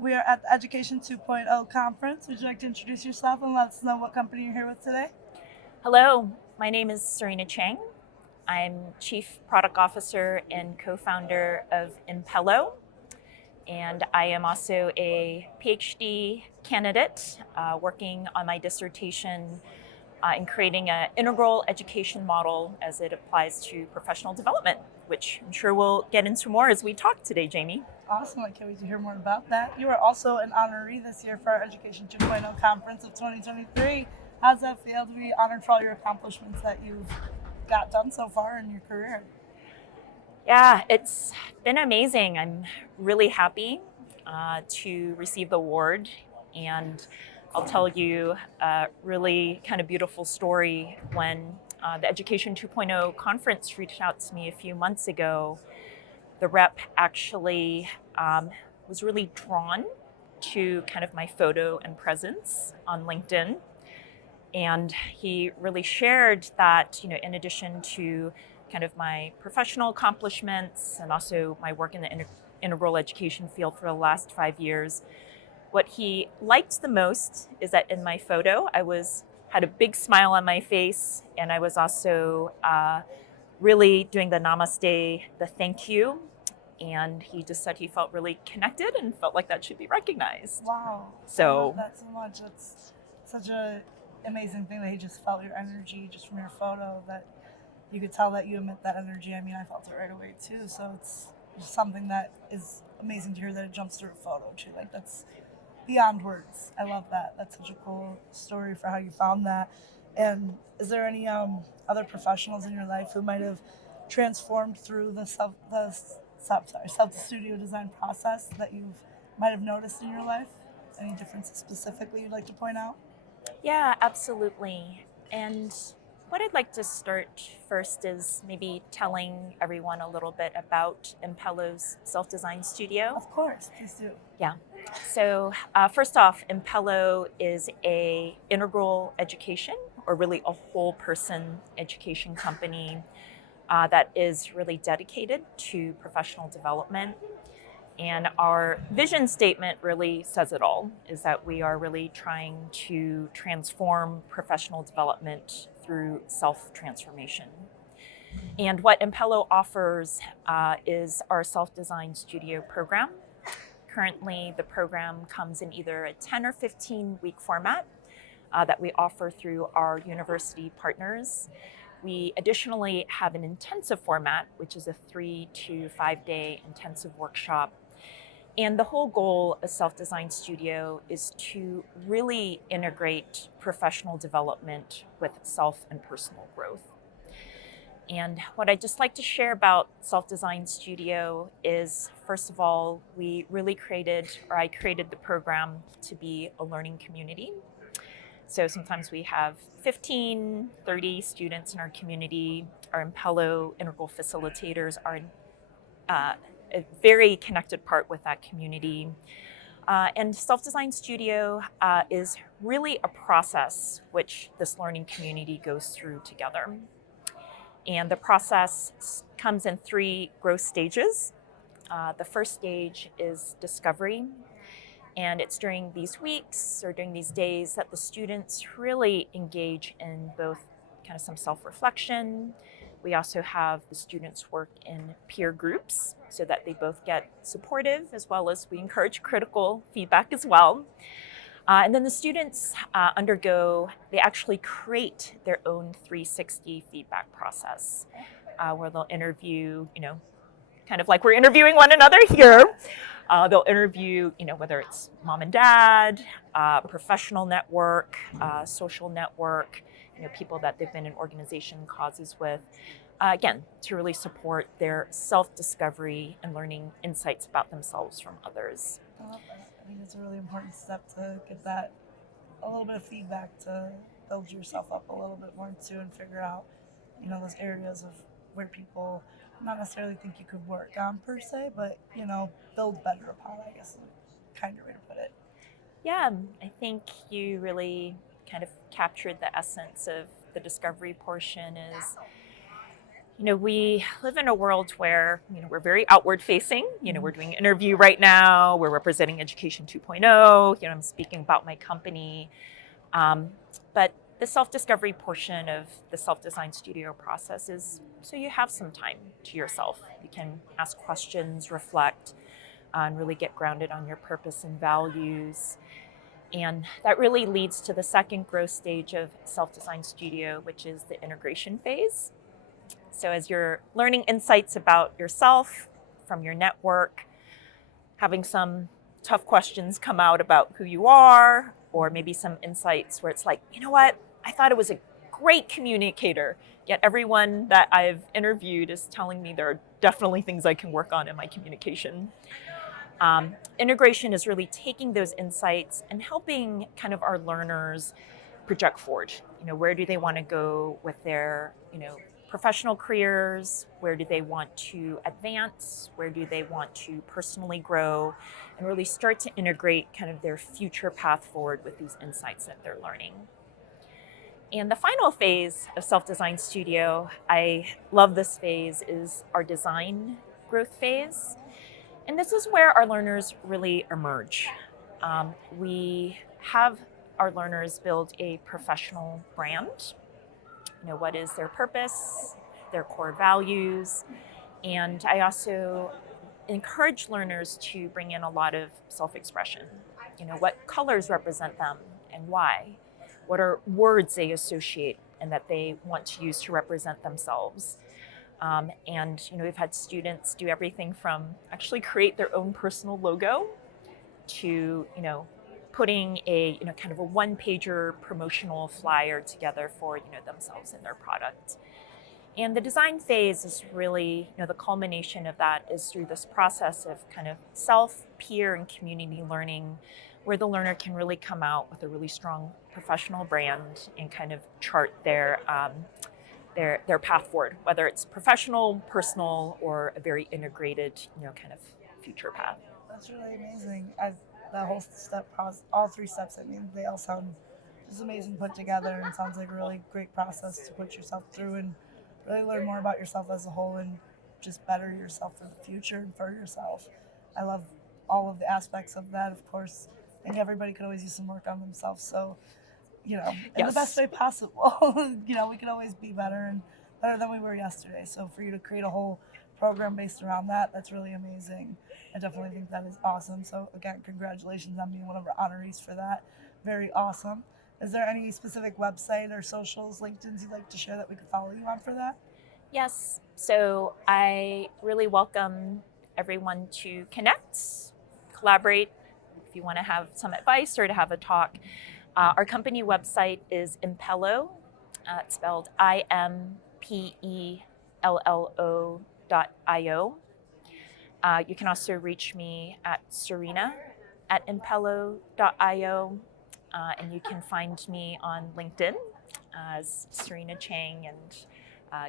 We are at the Education 2.0 conference. Would you like to introduce yourself and let us know what company you're here with today? Hello, my name is Serena Cheng. I'm Chief Product Officer and co-founder of Impello, and I am also a PhD candidate working on my dissertation in creating an integral education model as it applies to professional development, which I'm sure we'll get into more as we talk today, Jamie. Awesome. I can't wait to hear more about that. You are also an honoree this year for our Education 2.0 conference of 2023. How does that feel to be honored for all your accomplishments that you've got done so far in your career? Yeah, it's been amazing. I'm really happy to receive the award, and I'll tell you a really kind of beautiful story. When the Education 2.0 conference reached out to me a few months ago, the rep actually was really drawn to kind of my photo and presence on LinkedIn. And he really shared that, in addition to kind of my professional accomplishments and also my work in the integral education field for the last 5 years, what he liked the most is that in my photo, had a big smile on my face, and I was also really doing the namaste, the thank you. And he just said he felt really connected and felt like that should be recognized. Wow. I love So that so much. It's such a amazing thing that he just felt your energy just from your photo, that you could tell that you emit that energy. I mean, I felt it right away too. So it's just something that is amazing to hear that it jumps through a photo too. Like, that's beyond words. I love that. That's such a cool story for how you found that. And is there any other professionals in your life who might have transformed through the studio design process that you might have noticed in your life? Any differences specifically you'd like to point out? yeah, absolutely. And what I'd like to start first is maybe telling everyone a little bit about Impello's self-design studio. Of course, please do. Yeah. So first off, Impello is a integral education, or really a whole person education company that is really dedicated to professional development. And our vision statement really says it all, is that we are really trying to transform professional development through self-transformation. And what Impello offers is our self-designed studio program. Currently, the program comes in either a 10 or 15 week format that we offer through our university partners. We additionally have an intensive format, which is a 3 to 5 day intensive workshop. And the whole goal of Self Design Studio is to really integrate professional development with self and personal growth. And what I'd just like to share about Self Design Studio is, first of all, I created the program to be a learning community. So sometimes we have 15, 30 students in our community. Our Impello integral facilitators are a very connected part with that community. And Self Design Studio is really a process which this learning community goes through together. And the process comes in 3 growth stages. The first stage is discovery. And it's during these weeks or during these days that the students really engage in both kind of some self-reflection. We also have the students work in peer groups so that they both get supportive, as well as we encourage critical feedback as well. And then the students they actually create their own 360 feedback process where they'll interview, kind of like we're interviewing one another here. They'll interview, whether it's mom and dad, professional network, social network, people that they've been in organization causes with. Again, to really support their self-discovery and learning insights about themselves from others. I love that. I think it's a really important step to get that a little bit of feedback to build yourself up a little bit more too, and figure out, those areas of where people not necessarily think you could work on per se, but build better upon. I guess is a kinder way to put it. Yeah, I think you really kind of captured the essence of the discovery portion is, We live in a world where, we're very outward facing. We're doing an interview right now. We're representing Education 2.0. I'm speaking about my company. But the self-discovery portion of the self-design studio process is so you have some time to yourself. You can ask questions, reflect, and really get grounded on your purpose and values. And that really leads to the second growth stage of self-design studio, which is the integration phase. So as you're learning insights about yourself from your network, having some tough questions come out about who you are, or maybe some insights where it's like, you know what, I thought it was a great communicator, yet everyone that I've interviewed is telling me there are definitely things I can work on in my communication. Integration is really taking those insights and helping kind of our learners project forward. Where do they want to go with their, professional careers? Where do they want to advance? Where do they want to personally grow? And really start to integrate kind of their future path forward with these insights that they're learning. And the final phase of Self-Design Studio, I love this phase, is our design growth phase. And this is where our learners really emerge. We have our learners build a professional brand. What is their purpose, their core values, and I also encourage learners to bring in a lot of self-expression. What colors represent them and why? What are words they associate and that they want to use to represent themselves? And we've had students do everything from actually create their own personal logo to putting a kind of a one-pager promotional flyer together for themselves and their product. And the design phase is really the culmination of that is through this process of kind of self, peer, and community learning, where the learner can really come out with a really strong professional brand and kind of chart their path forward, whether it's professional, personal, or a very integrated kind of future path. That's really amazing. That whole all three steps, they all sound just amazing put together, and sounds like a really great process to put yourself through and really learn more about yourself as a whole and just better yourself for the future and for yourself. I love all of the aspects of that. Of course, I think everybody could always use some work on themselves. So, in the best way possible. We can always be better and better than we were yesterday. So for you to create a whole program based around that, that's really amazing. I definitely think that is awesome. So again, congratulations on being one of our honorees for that. Very awesome. Is there any specific website or socials, LinkedIn's you'd like to share that we could follow you on for that? Yes. So I really welcome everyone to connect, collaborate. If you want to have some advice or to have a talk, our company website is Impello. It's spelled IMPELLO.io. You can also reach me at Serena at Impello.io. And you can find me on LinkedIn as Serena Cheng, and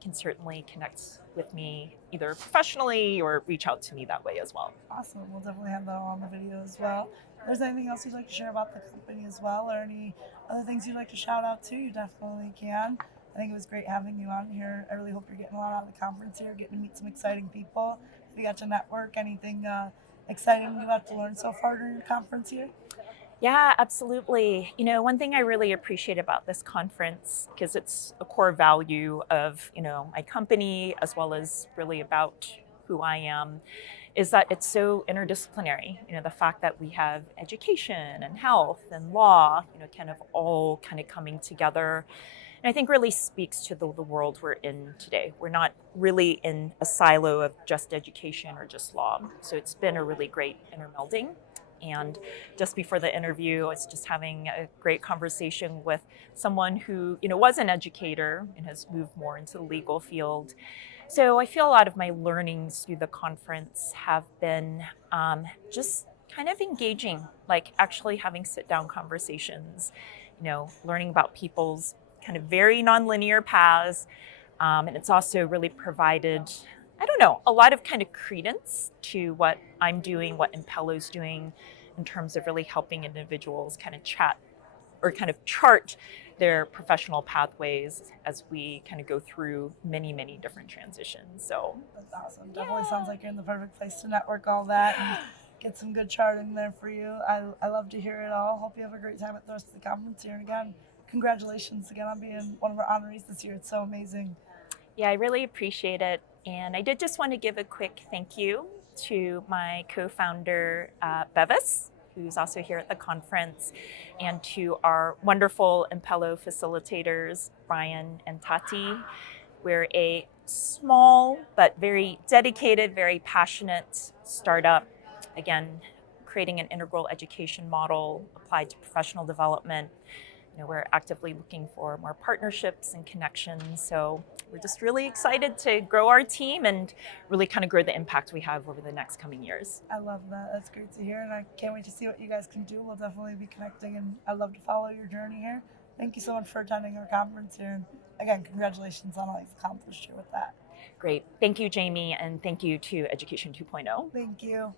can certainly connect with me either professionally or reach out to me that way as well. Awesome. We'll definitely have that all on the video as well. If there's anything else you'd like to share about the company as well, or any other things you'd like to shout out to, you definitely can. I think it was great having you on here. I really hope you're getting a lot out of the conference here, getting to meet some exciting people. If you got to network, anything exciting you got to learn so far during your conference here? Yeah, absolutely. One thing I really appreciate about this conference, because it's a core value of, my company, as well as really about who I am, is that it's so interdisciplinary. The fact that we have education and health and law, kind of all kind of coming together. And I think really speaks to the world we're in today. We're not really in a silo of just education or just law. So it's been a really great intermelding. And just before the interview, I was just having a great conversation with someone who, was an educator and has moved more into the legal field. So I feel a lot of my learnings through the conference have been just kind of engaging, like actually having sit-down conversations, learning about people's kind of very nonlinear paths. And it's also really provided, a lot of kind of credence to what I'm doing, what Impello's doing in terms of really helping individuals kind of chat or kind of chart their professional pathways as we kind of go through many, many different transitions. So That's awesome. Definitely sounds like you're in the perfect place to network all that and get some good charting there for you. I love to hear it all. Hope you have a great time at the rest of the conference here. And again, congratulations again on being one of our honorees this year. It's so amazing. yeah, I really appreciate it. And I did just want to give a quick thank you to my co-founder, Bevis, who's also here at the conference, and to our wonderful Impello facilitators, Brian and Tati. We're a small but very dedicated, very passionate startup. Again, creating an integral education model applied to professional development. We're actively looking for more partnerships and connections. So we're just really excited to grow our team and really kind of grow the impact we have over the next coming years. I love that. That's great to hear. And I can't wait to see what you guys can do. We'll definitely be connecting, and I'd love to follow your journey here. Thank you so much for attending our conference here. And again, congratulations on all you've accomplished here with that. Great. Thank you, Jamie, and thank you to Education 2.0. Thank you.